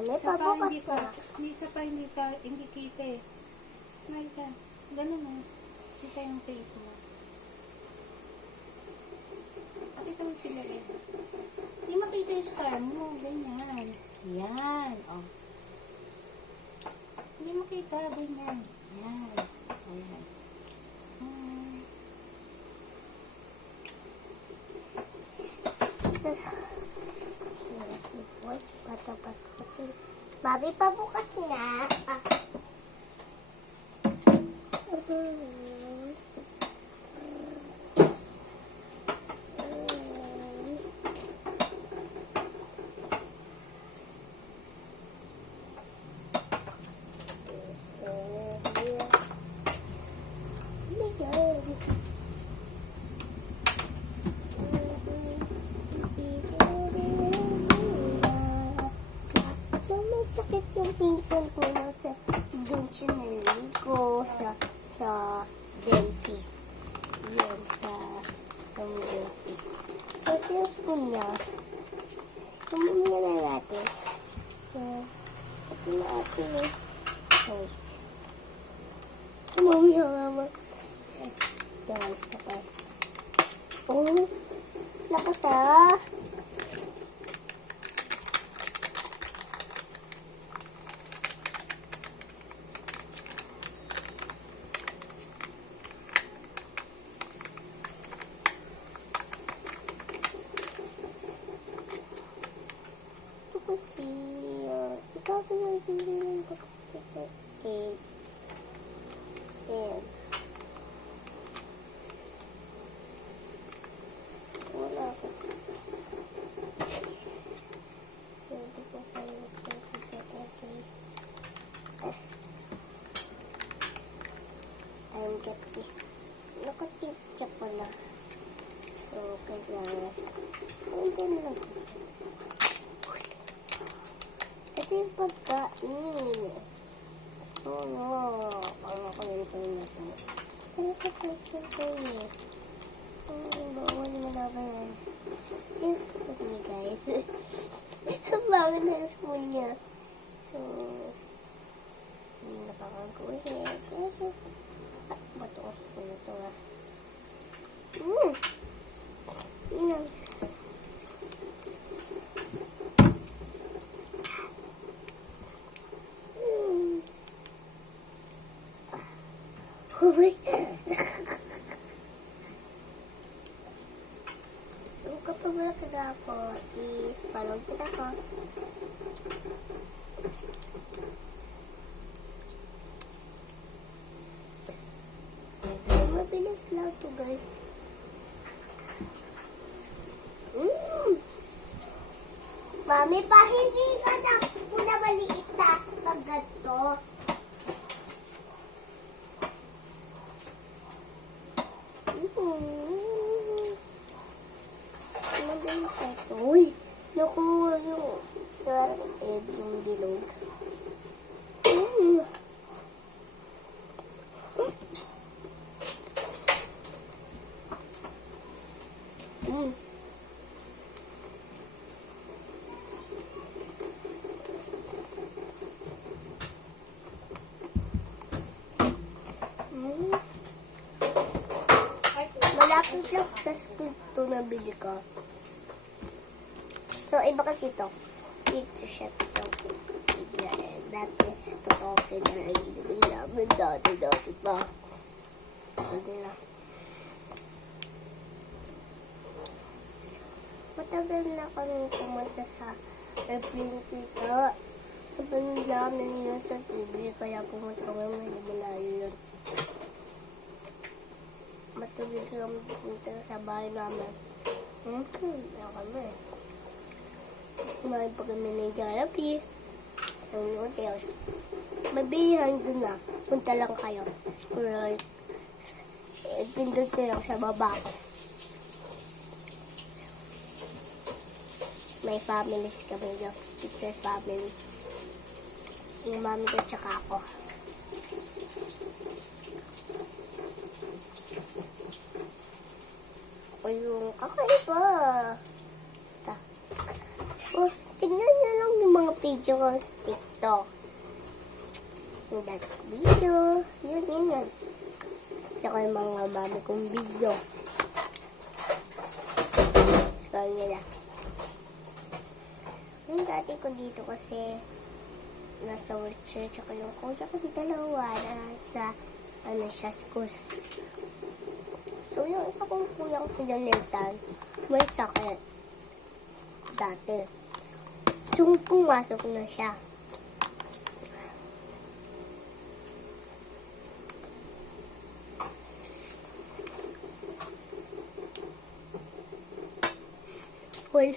Mami, Isa pa, pabukas na. Hindi kita eh. Smile ka. Ganun mo. Kita yung face mo. Pakita mo pinagay. Hindi makita yung scar mo. Ganyan. Yan. Oh. Hindi makita. Ganyan. Yan. Ayan. Smile. Bobby, pabukas na. So, may sakit yung pinsan ko na sa doon sinalin ko sa dentist. Yun, sa dentist. So, ito yung spoon niya. Sumumya na natin. So, ito na ating guys. Sumumya mama. Guys, tapos. Oh, lakas ah. Ikaw pinagsimulan ko ito. Wala ko. So, ito po kayo magsasagot guys. I'm getting nakapitya pala. So, kailangan. Nandiyan lang po. Ito yung pagkain. Parang ako yung pagkain natin. Pero sa person ko yun. Bawal naman ako yan. Yung spoon niya guys. Bago na yung spoon niya. So, nakakagulit. Bato ko spoon na ito ah. Yan. Oh my God. So, kapag wala ka ako, ipalong kita ko. Mabilis lang po guys. Mami, hindi ka na muna maliit na pag ganito. Madalis ito. Uy! Nakuha yung egg, yung bilog. Malapit lang sa school to nabili ko. So, iba kasi ito. Ito siya. Ito. Dati, totoo na hindi ko namin dati pa. Hindi na. So, matagal na kami pumunta sa airplane dito. Kapag namin yun sa TV, kaya pumunta kami malayo yun. Matulog kami pupunta sa bahay namin. Kaya kami. Kumain pa kami ng Jollibee. Ng noodles. Mabihan doon na. Punta lang kayo. Pindot ko lang sa baba. May families kami dyan. Picture family. Yung mami ko tsaka ako. O yung kakaiba. Basta. Oh, tignan nyo lang yung mga video ko sa TikTok. Yung that video. Yun. Ito ko yung mga mami kong video. Scroll nyo na. Yung dati ko dito kasi nasa wheelchair. Tsaka yung kuya ko dalawa. Nasa siya, schools. So, yung isa kong kuyang pinalitan, may sakit. Dati. So, pumasok na siya. Full.